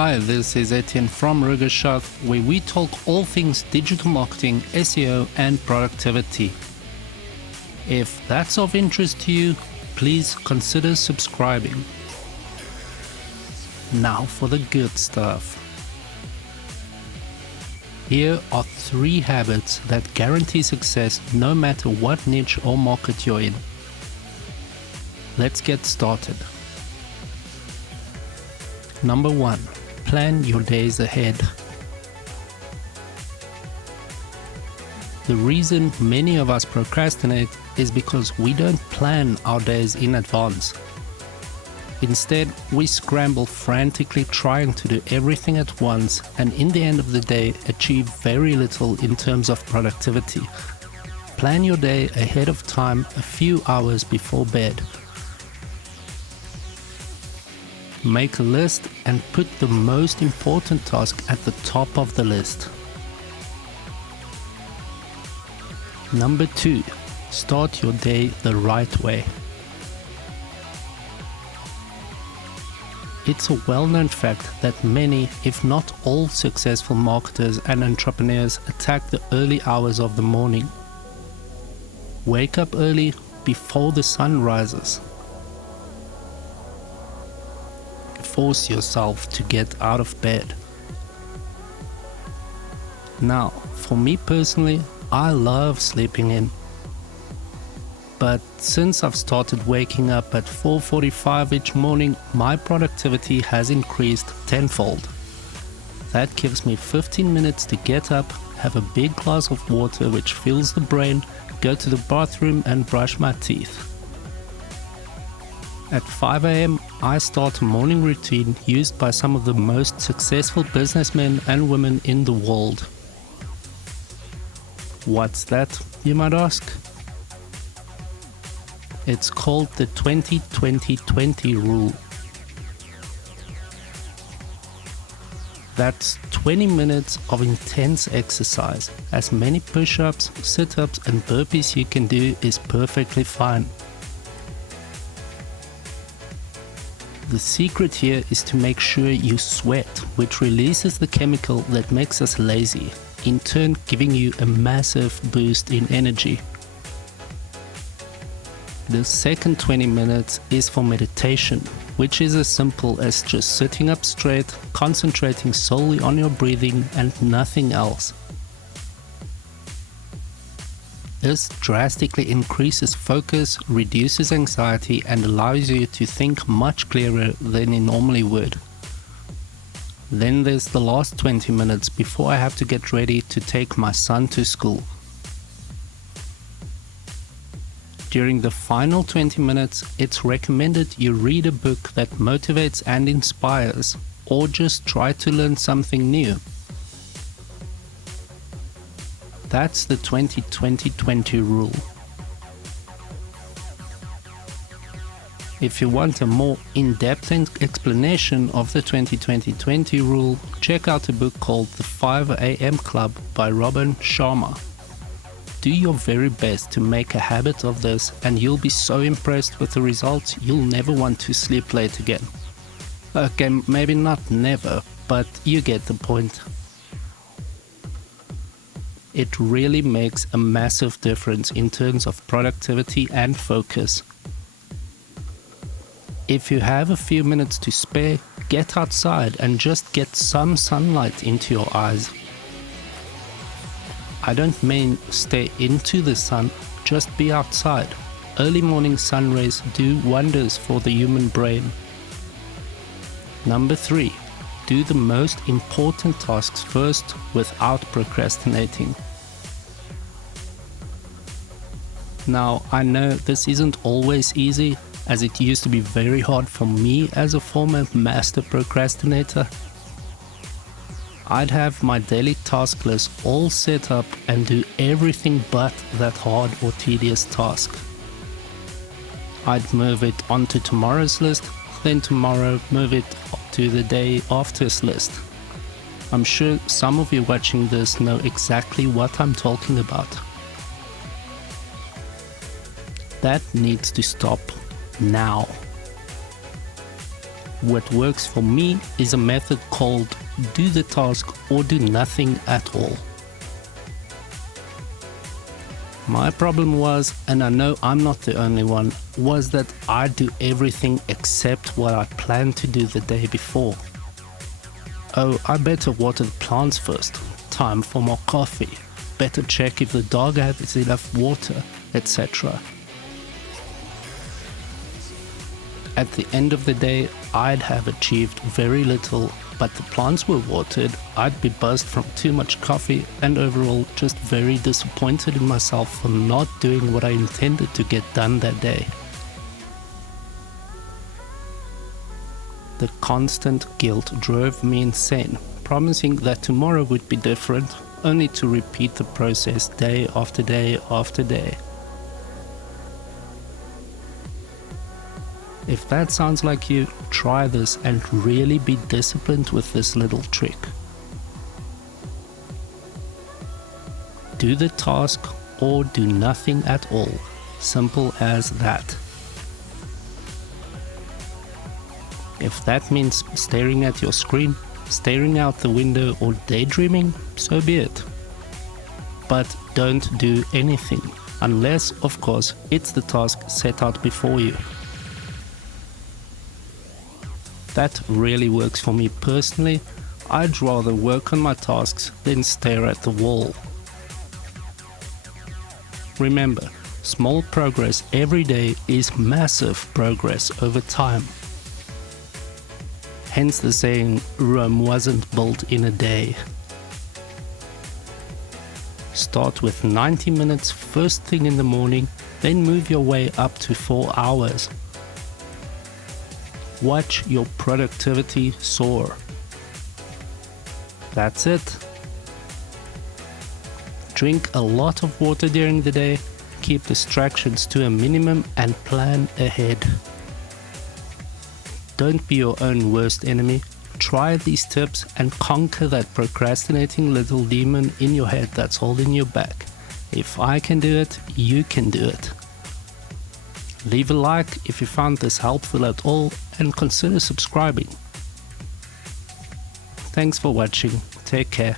Hi, this is Etienne from Rigershot, where we talk all things digital marketing, SEO, and productivity. If that's of interest to you, please consider subscribing. Now for the good stuff. Here are 3 habits that guarantee success no matter what niche or market you're in. Let's get started. Number 1. Plan your days ahead. The reason many of us procrastinate is because we don't plan our days in advance. Instead, we scramble frantically trying to do everything at once and in the end of the day achieve very little in terms of productivity. Plan your day ahead of time a few hours before bed. Make a list and put the most important task at the top of the list. Number 2. Start your day the right way. It's a well-known fact that many, if not all, successful marketers and entrepreneurs attack the early hours of the morning. Wake up early before the sun rises. Force yourself to get out of bed. Now, for me personally, I love sleeping in. But since I've started waking up at 4:45 each morning, my productivity has increased tenfold. That gives me 15 minutes to get up, have a big glass of water which fills the brain, go to the bathroom and brush my teeth. At 5 a.m., I start a morning routine used by some of the most successful businessmen and women in the world. What's that, you might ask? It's called the 20-20-20 rule. That's 20 minutes of intense exercise. As many push-ups, sit-ups and burpees you can do is perfectly fine. The secret here is to make sure you sweat, which releases the chemical that makes us lazy, in turn giving you a massive boost in energy. The second 20 minutes is for meditation, which is as simple as just sitting up straight, concentrating solely on your breathing and nothing else. This drastically increases focus, reduces anxiety, and allows you to think much clearer than you normally would. Then there's the last 20 minutes before I have to get ready to take my son to school. During the final 20 minutes, it's recommended you read a book that motivates and inspires, or just try to learn something new. That's the 20-20-20 rule. If you want a more in-depth explanation of the 20-20-20 rule, check out a book called The 5 AM Club by Robin Sharma. Do your very best to make a habit of this and you'll be so impressed with the results you'll never want to sleep late again. Okay, maybe not never, but you get the point. It really makes a massive difference in terms of productivity and focus. If you have a few minutes to spare, get outside and just get some sunlight into your eyes. I don't mean stay into the sun, just be outside. Early morning sun rays do wonders for the human brain. Number 3. Do the most important tasks first without procrastinating. Now, I know this isn't always easy, as it used to be very hard for me as a former master procrastinator. I'd have my daily task list all set up and do everything but that hard or tedious task. I'd move it onto tomorrow's list, then tomorrow move it to the day after's list. I'm sure some of you watching this know exactly what I'm talking about. That needs to stop now. What works for me is a method called do the task or do nothing at all. My problem was, and I know I'm not the only one, was that I do everything except what I planned to do the day before. Oh, I better water the plants first. Time for more coffee. Better check if the dog has enough water, etc. At the end of the day, I'd have achieved very little, but the plants were watered, I'd be buzzed from too much coffee, and overall just very disappointed in myself for not doing what I intended to get done that day. The constant guilt drove me insane, promising that tomorrow would be different, only to repeat the process day after day after day. If that sounds like you, try this and really be disciplined with this little trick. Do the task or do nothing at all. Simple as that. If that means staring at your screen, staring out the window or daydreaming, so be it. But don't do anything, unless, of course, it's the task set out before you. That really works for me personally. I'd rather work on my tasks than stare at the wall. Remember, small progress every day is massive progress over time. Hence the saying, Rome wasn't built in a day. Start with 90 minutes first thing in the morning, then move your way up to 4 hours. Watch your productivity soar. That's it. Drink a lot of water during the day, keep distractions to a minimum, and plan ahead. Don't be your own worst enemy. Try these tips and conquer that procrastinating little demon in your head that's holding you back. If I can do it, you can do it. Leave a like if you found this helpful at all, and consider subscribing. Thanks for watching. Take care.